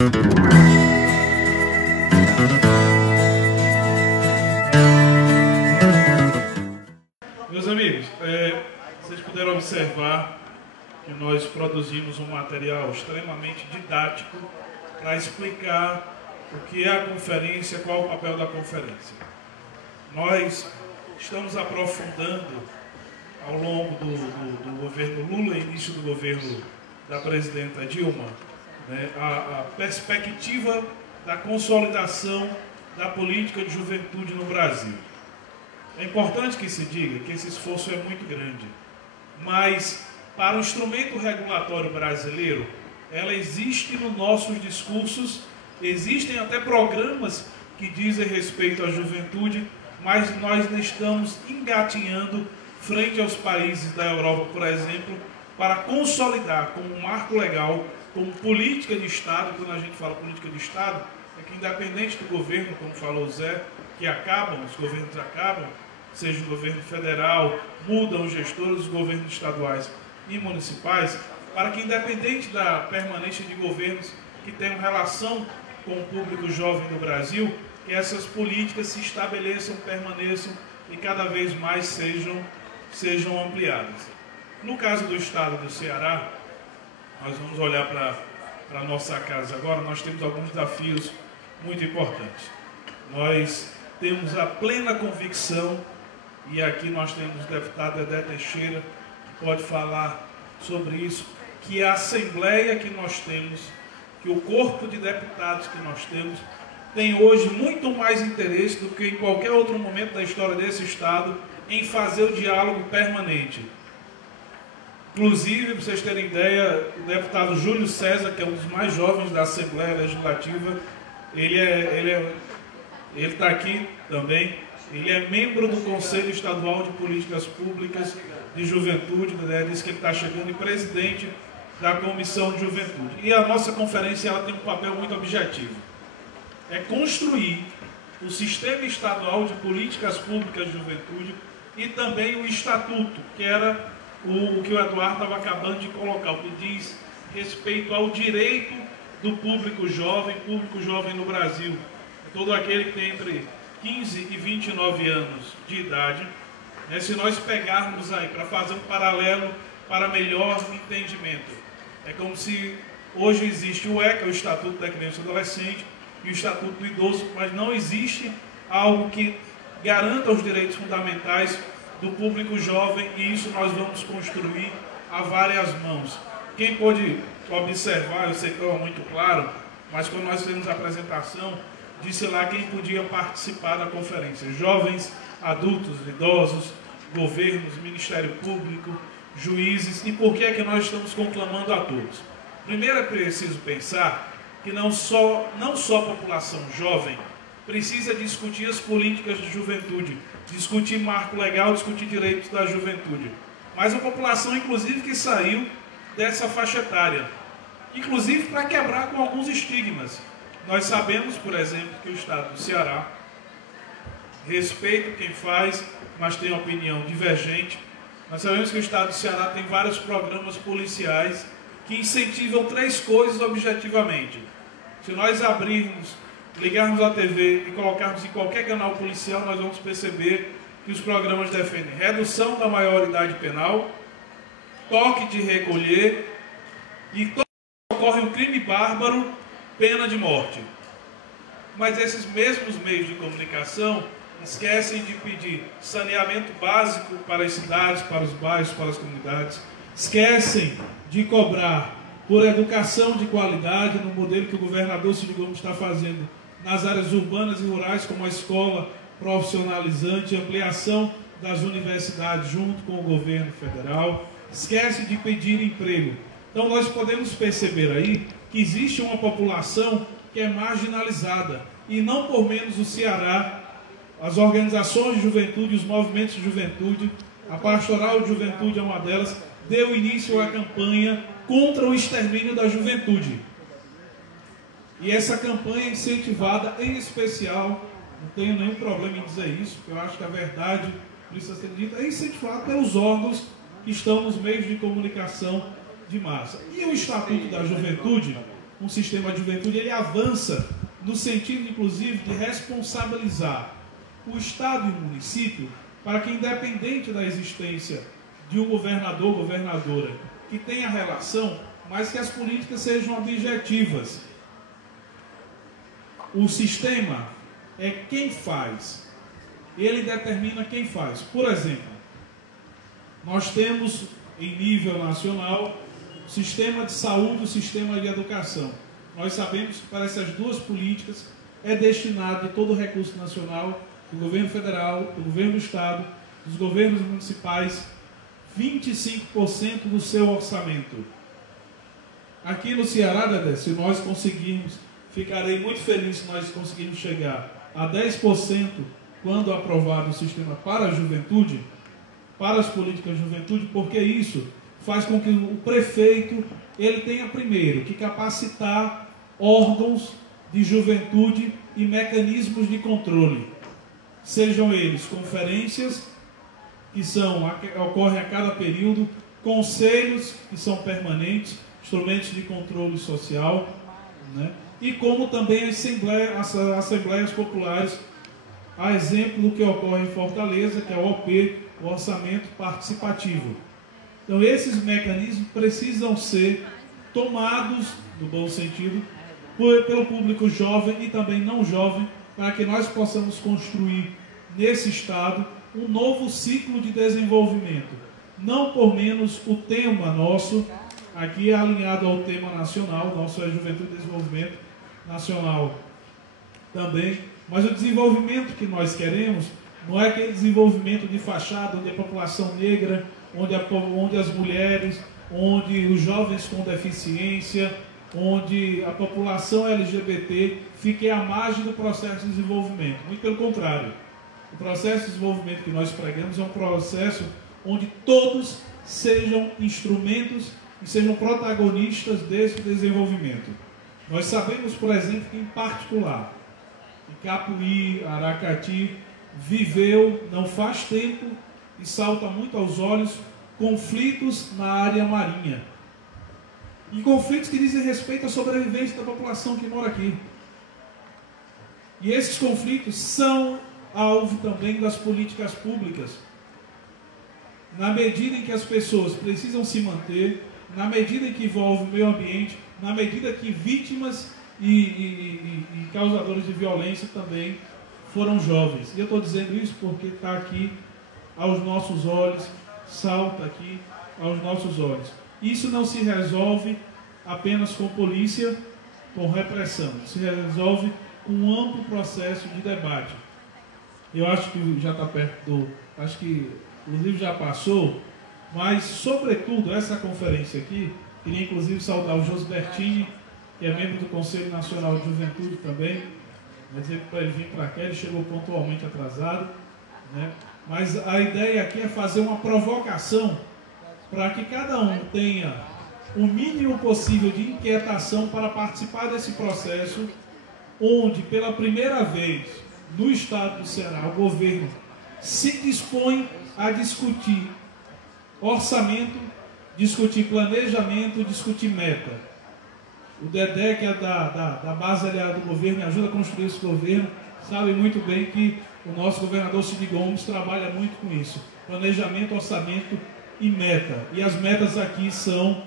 Meus amigos, vocês puderam observar que nós produzimos um material extremamente didático para explicar o que é a conferência, qual o papel da conferência. Nós estamos aprofundando ao longo do governo Lula e início do governo da presidenta Dilma, né, a perspectiva da consolidação da política de juventude no Brasil. É importante que se diga que esse esforço é muito grande, mas para o instrumento regulatório brasileiro, ela existe nos nossos discursos, existem até programas que dizem respeito à juventude, mas nós estamos engatinhando frente aos países da Europa, por exemplo, para consolidar como um marco legal, como política de Estado. Quando a gente fala política de Estado, é que independente do governo, como falou o Zé, que acabam, os governos acabam, seja o governo federal, mudam os gestores, os governos estaduais e municipais, para que independente da permanência de governos que tenham relação com o público jovem do Brasil, que essas políticas se estabeleçam, permaneçam e cada vez mais sejam ampliadas. No caso do estado do Ceará, nós vamos olhar para a nossa casa agora, nós temos alguns desafios muito importantes. Nós temos a plena convicção, e aqui nós temos o deputado Dedé Teixeira, que pode falar sobre isso, que a Assembleia que nós temos, que o corpo de deputados que nós temos, tem hoje muito mais interesse do que em qualquer outro momento da história desse Estado em fazer o diálogo permanente. Inclusive, para vocês terem ideia, o deputado Júlio César, que é um dos mais jovens da Assembleia Legislativa, ele está aqui também. Ele é membro do Conselho Estadual de Políticas Públicas de Juventude, né? Diz que ele está chegando, e presidente da Comissão de Juventude. E a nossa conferência ela tem um papel muito objetivo. É construir o Sistema Estadual de Políticas Públicas de Juventude e também o Estatuto, que era o que o Eduardo estava acabando de colocar, o que diz respeito ao direito do público jovem no Brasil. Todo aquele que tem entre 15 e 29 anos de idade, né, se nós pegarmos aí para fazer um paralelo para melhor entendimento, é como se hoje existe o ECA, o Estatuto da Criança e do Adolescente, e o Estatuto do Idoso, mas não existe algo que garanta os direitos fundamentais do público jovem, e isso nós vamos construir a várias mãos. Quem pôde observar, eu sei que estava muito claro, mas quando nós fizemos a apresentação, disse lá quem podia participar da conferência: jovens, adultos, idosos, governos, Ministério Público, juízes. E por que é que nós estamos conclamando a todos? Primeiro é preciso pensar que não só a população jovem precisa discutir as políticas de juventude, discutir marco legal, discutir direitos da juventude, mas a população, inclusive, que saiu dessa faixa etária, inclusive para quebrar com alguns estigmas. Nós sabemos, por exemplo, que o estado do Ceará, respeito quem faz, mas tem opinião divergente. Nós sabemos que o estado do Ceará tem vários programas policiais que incentivam três coisas objetivamente. Se nós ligarmos a TV e colocarmos em qualquer canal policial, nós vamos perceber que os programas defendem redução da maioridade penal, toque de recolher e toda vez que ocorre um crime bárbaro, pena de morte. Mas esses mesmos meios de comunicação esquecem de pedir saneamento básico para as cidades, para os bairros, para as comunidades, esquecem de cobrar por educação de qualidade, no modelo que o governador Cid Gomes está fazendo nas áreas urbanas e rurais, como a escola profissionalizante, ampliação das universidades junto com o governo federal, esquece de pedir emprego. Então nós podemos perceber aí que existe uma população que é marginalizada, e não por menos o Ceará, as organizações de juventude, os movimentos de juventude, a Pastoral de Juventude é uma delas, deu início à campanha contra o extermínio da juventude. E essa campanha é incentivada, em especial, não tenho nenhum problema em dizer isso, porque eu acho que a verdade precisa ser dita, é incentivada pelos órgãos que estão nos meios de comunicação de massa. E o Estatuto da Juventude um sistema de juventude, ele avança no sentido, inclusive, de responsabilizar o Estado e o município para que, independente da existência de um governador ou governadora que tenha relação, mas que as políticas sejam objetivas. O sistema é quem faz, ele determina quem faz. Por exemplo, nós temos em nível nacional o sistema de saúde e o sistema de educação. Nós sabemos que para essas duas políticas é destinado todo o recurso nacional, do governo federal, do governo do estado, dos governos municipais, 25% do seu orçamento. Aqui no Ceará, Dedé, se nós conseguirmos, ficarei muito feliz se nós conseguirmos chegar a 10% quando aprovado o sistema para a juventude, para as políticas de juventude, porque isso faz com que o prefeito ele tenha primeiro que capacitar órgãos de juventude e mecanismos de controle, sejam eles conferências que ocorrem a cada período, conselhos que são permanentes, instrumentos de controle social, né? E como também as assembleias populares, a exemplo do que ocorre em Fortaleza, que é o OP, o Orçamento Participativo. Então esses mecanismos precisam ser tomados, no bom sentido, pelo público jovem e também não jovem, para que nós possamos construir nesse Estado um novo ciclo de desenvolvimento. Não por menos o tema nosso, aqui é alinhado ao tema nacional, nosso é Juventude e Desenvolvimento Nacional também, mas o desenvolvimento que nós queremos não é aquele desenvolvimento de fachada, onde a população negra, onde as mulheres, onde os jovens com deficiência, onde a população LGBT fique à margem do processo de desenvolvimento. Muito pelo contrário. O processo de desenvolvimento que nós pregamos é um processo onde todos sejam instrumentos e sejam protagonistas desse desenvolvimento. Nós sabemos, por exemplo, que em particular, Icapuí, Aracati, viveu, não faz tempo, e salta muito aos olhos, conflitos na área marinha. E conflitos que dizem respeito à sobrevivência da população que mora aqui. E esses conflitos são alvo também das políticas públicas. Na medida em que as pessoas precisam se manter, na medida em que envolve o meio ambiente, na medida que vítimas e causadores de violência também foram jovens. E eu estou dizendo isso porque está aqui aos nossos olhos, salta aqui aos nossos olhos. Isso não se resolve apenas com polícia, com repressão. Se resolve com um amplo processo de debate. Eu acho que já está perto acho que inclusive já passou, mas sobretudo essa conferência aqui, queria inclusive saudar o Josbertini, que é membro do Conselho Nacional de Juventude também, mas dizer para ele vir para cá, ele chegou pontualmente atrasado, né? Mas a ideia aqui é fazer uma provocação para que cada um tenha o mínimo possível de inquietação para participar desse processo, onde pela primeira vez no estado do Ceará o governo se dispõe a discutir orçamento, discutir planejamento, discutir meta. O Dedé, que é da base aliada do governo, ajuda a construir esse governo, sabe muito bem que o nosso governador Cid Gomes trabalha muito com isso. Planejamento, orçamento e meta. E as metas aqui são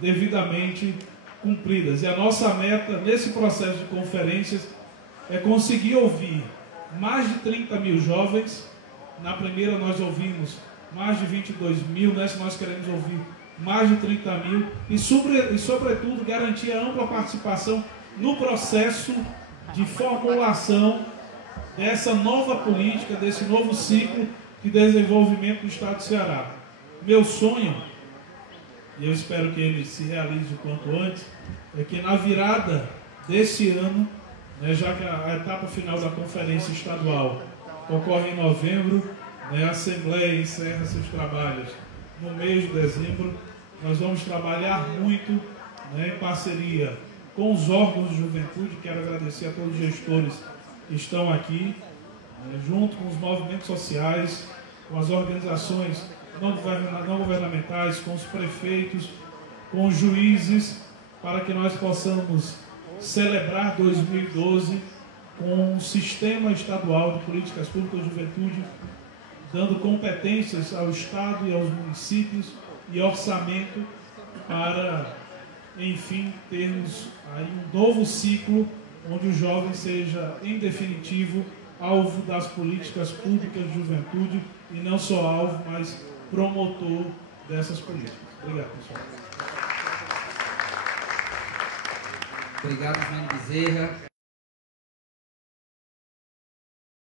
devidamente cumpridas. E a nossa meta nesse processo de conferências é conseguir ouvir mais de 30 mil jovens. Na primeira nós ouvimos mais de 22 mil, nessa nós queremos ouvir mais de 30 mil e sobretudo garantir a ampla participação no processo de formulação dessa nova política, desse novo ciclo de desenvolvimento do Estado do Ceará. Meu sonho, e eu espero que ele se realize o quanto antes, é que na virada desse ano, né, já que a etapa final da conferência estadual ocorre em novembro, né, a Assembleia encerra seus trabalhos no mês de dezembro, nós vamos trabalhar muito, né, em parceria com os órgãos de juventude. Quero agradecer a todos os gestores que estão aqui, né, junto com os movimentos sociais, com as organizações não governamentais, com os prefeitos, com os juízes, para que nós possamos celebrar 2012 com um sistema estadual de políticas públicas de juventude, dando competências ao Estado e aos municípios e orçamento para, enfim, termos aí um novo ciclo onde o jovem seja, em definitivo, alvo das políticas públicas de juventude e não só alvo, mas promotor dessas políticas. Obrigado, pessoal. Obrigado, João Bezerra.